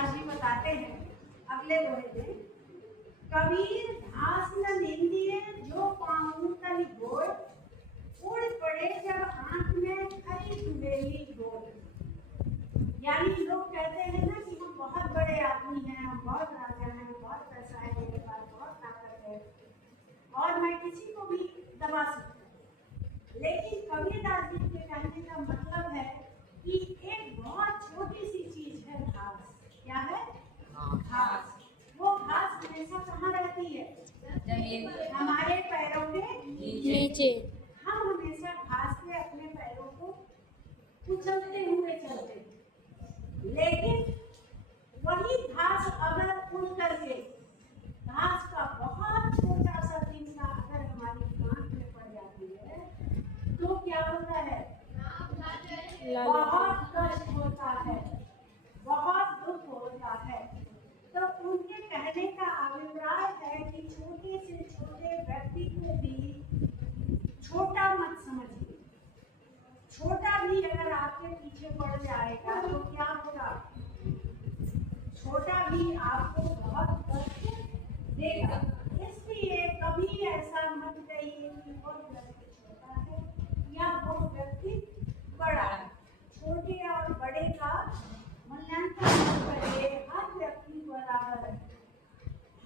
दास जी बताते हैं अगले दोहे में, कबीर घास न निंदिए जो पाऊं तन गोय, उड़ पड़े जब आंख में खरी दुबेली गोय। यानी लोग कहते हैं ना कि हम बहुत बड़े आदमी हैं, हम बहुत राजा हैं, बहुत पैसा है मेरे पास, बहुत ताकत है और मैं किसी को भी दबा सकता हूँ। लेकिन कबीरदास जी के कहने का मतलब है कि एक बहुत छोटी सी चीज है घास। क्या है? घास। वो घास हमेशा कहाँ रहती है? हमारे पैरों के नीचे। हम हमेशा घास पे अपने पैरों को कुचलते हुए चलते हैं, लेकिन वही घास अगर उड़ करके घास का बहुत छोटा सा तिनका अगर हमारी आंख में पड़ जाती है तो क्या होता है? बहुत कष्ट होता है, बहुत दुख होता है। तो उनके कहने का अभिप्राय है कि छोटे से छोटे व्यक्ति को भी छोटा मत समझिए। छोटा भी अगर आपके पीछे पड़ जाएगा तो क्या होगा? छोटा भी आपको बहुत कष्ट देगा। इसलिए कभी ऐसा मत कहिए कि वो व्यक्ति छोटा है या वो व्यक्ति बड़ा है। छोटे और बड़े का मूल्यांकन मत करिए। हर व्यक्ति बराबर है।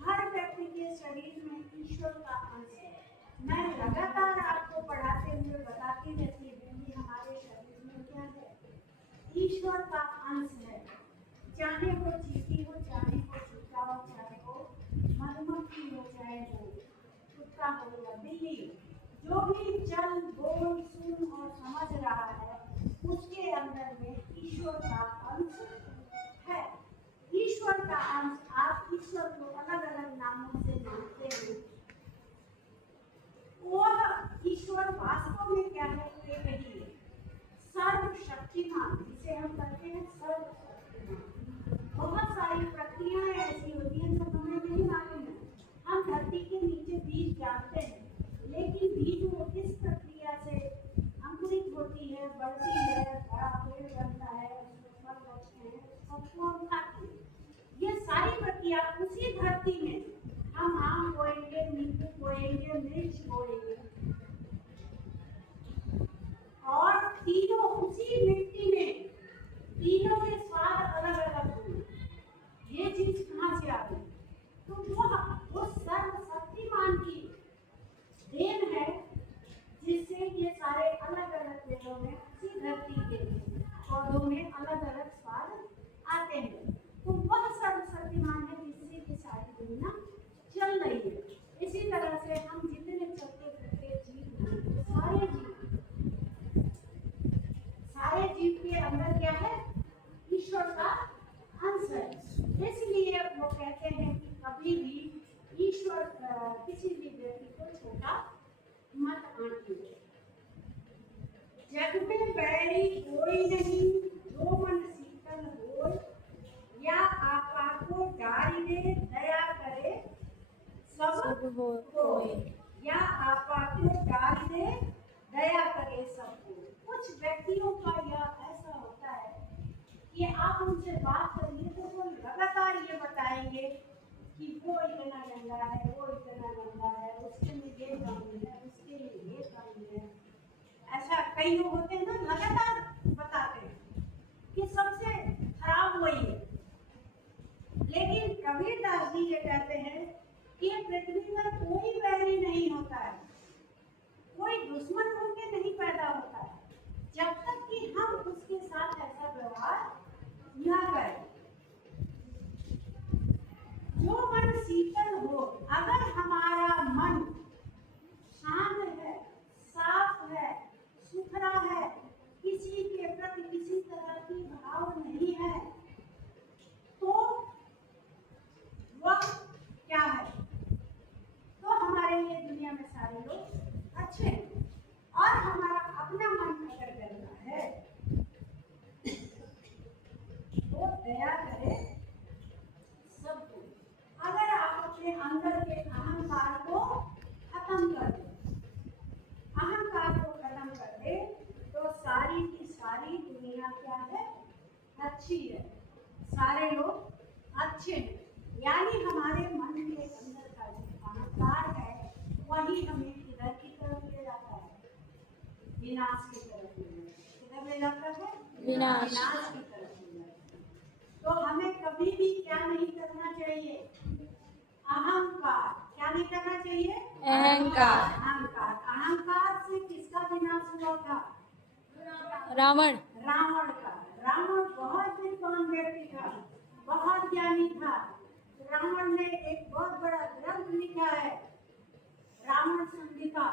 हर व्यक्ति के शरीर में ईश्वर का अंश है। मैं लगातार आपको पढ़ाते हुए बताती रहती हूँ कि हमारे शरीर में क्या है? ईश्वर का अंश है। चाहे वो चींटी हो, चाहे वो चूचा हो, चाहे वो मधुमक्खी हो, चाहे वो कुत्ता हो या बिल्ली, जो भी चल बोल सुन और समझ रहा है उसके अंदर में ईश्वर का अंश है। ईश्वर का अंश, आप ईश्वर को अलग अलग नामों से जानते हैं, वह ईश्वर वास्तव में क्या है? एक ही है, सर्वशक्तिमान, जिसे हम कहते हैं सर्वशक्तिमान। बहुत सारी प्रक्रियाएं ऐसी होती हैं जो हमें नहीं मालूम है। हम धरती के नीचे बीज डालते हैं, लेकिन बीज वो किस प्रक्रिया से अंकुरित होती है, बढ़ती है, बड़ा पेड़ बनता है, उसमें फल लगते हैं, सबको हम खाते हैं। ये सारी प्रक्रिया उसी धरती में हम आम बोएंगे, नींबू बोएंगे, मिर्च बोएंगे और तीनों उसी मिट्टी में, तीनों के स्वाद अलग अलग होंगे। ये चीज कहाँ से आ गई? तो वो सर्वशक्तिमान की देन है, जिससे ये सारे अलग अलग पेड़ों में, उसी धरती के पौधों में अलग अलग स्वाद आते हैं। तो वह सर्वशक्तिमान है जिससे ये सारी दुनिया चल रही है। इसी तरह से हम जितने चलते फिरते जीव हैं, सारे जीव के अंदर क्या है? ईश्वर का अंश है। इसलिए वो कहते हैं कि कभी भी ईश्वर किसी भी व्यक्ति को छोटा मत आंकिए। जग में बैरी कोई नहीं, जो मन शीतल हो, या आपा को डारी दे दया करे सब होए। या आपा को डारी दे दया करे सबको। कुछ व्यक्तियों का यह ऐसा होता है कि आप उनसे बात करिए तो वो लगातार ये बताएंगे कि वो इतना गंदा है, वो इतना गंदा है, उसके में ये कमी है, उसके में ये कमी है। ऐसा कई लोग होते हैं ना, लगातार बताते हैं कि सबसे खराब वही है। लेकिन कबीरदास जी ये कहते हैं कि पृथ्वी पर कोई बैरी नहीं होता है, कोई दुश्मन होकर नहीं पैदा होता है, जब तक कि हम उसके साथ ऐसा व्यवहार न करें। जो मन शीतल हो, अगर हमारा मन शांत है, साफ है, सुथरा है, किसी के प्रति किसी तरह की भाव नहीं है, तो वह क्या है? तो हमारे लिए दुनिया में सारे लोग अच्छे हैं। और हमारा अपना मन अगर गंदा है तो दया करे सबको। अगर आप अपने अंदर के अहंकार को खत्म कर दे, अहंकार को खत्म कर दे, तो सारी की सारी दुनिया क्या है? अच्छी है, सारे लोग अच्छे हैं। यानी हमारे मन के अंदर का जो अहंकार है वही हमें किधर की तरफ ले जाता है, विनाश की तरफ ले जाता है। किधर ले जाता है? विनाश। विनाश की तरफ ले जाता है। तो हमें कभी भी क्या नहीं करना चाहिए? अहंकार। क्या नहीं करना चाहिए? अहंकार। अहंकार। अहंकार से किसका विनाश हुआ था? रावण। रावण का। रावण बहुत विद्वान व्यक्ति था, बहुत ज्ञानी था। रावण ने एक बहुत बड़ा ग्रंथ लिखा है, रावण संहिता।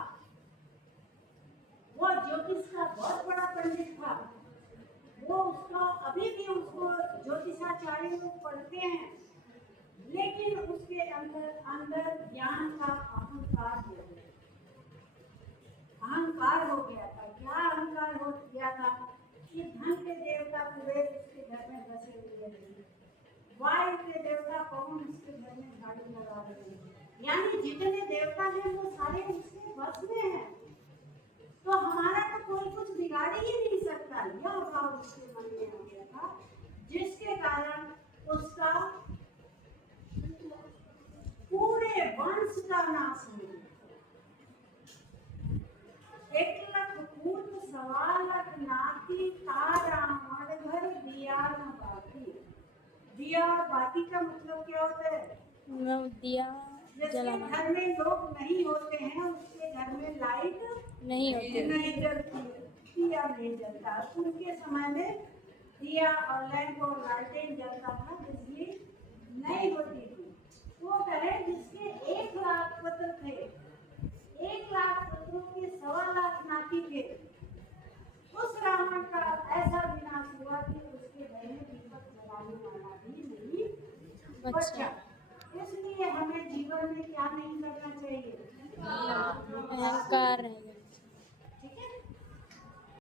वो ज्योतिष का बहुत बड़ा पंडित था। वो उसका अभी भी उसको ज्योतिषाचार्य लोग पढ़ते हैं, लेकिन उसके अंदर अंदर ज्ञान का अहंकार हो गया। अहंकार हो गया था। क्या अहंकार हो गया था? कि धन के देवता कुबेर उसके घर में बसे हुए हैं, वायु के देवता पवन उसके घर में झाड़ू लगा रहे हैं, यानी जितने देवता हैं वो सारे उसके बस में हैं। तो हमारा तो कोई कुछ बिगाड़ ही नहीं सकता। यह भाव उसके मन में आ गया था, जिसके कारण उसका पूरे वंश का नाश हो गया। 1 लाख पूर्व 1.25 लाख नाती रावण घर दिया न बाती। दिया और बाती का मतलब क्या होता है? दिया जिसके जलाना। घर में लोग नहीं होते हैं उसके घर में लाइट नहीं होती। नहीं जलती, दिया नहीं जलता। उनके समय में दिया और लैंप और लाइटें जलता था, बिजली नहीं होती थी। वो कहे जिसके 1 लाख पुत्र थे, 1 लाख पुत्रों के 1.25 लाख नाती थे, उस रावण का ऐसा विनाश हुआ कि उसके घर में दीपक जलाने वाला भी नहीं बचा। इसलिए हमें जीवन में क्या नहीं करना चाहिए? अहंकार नहीं।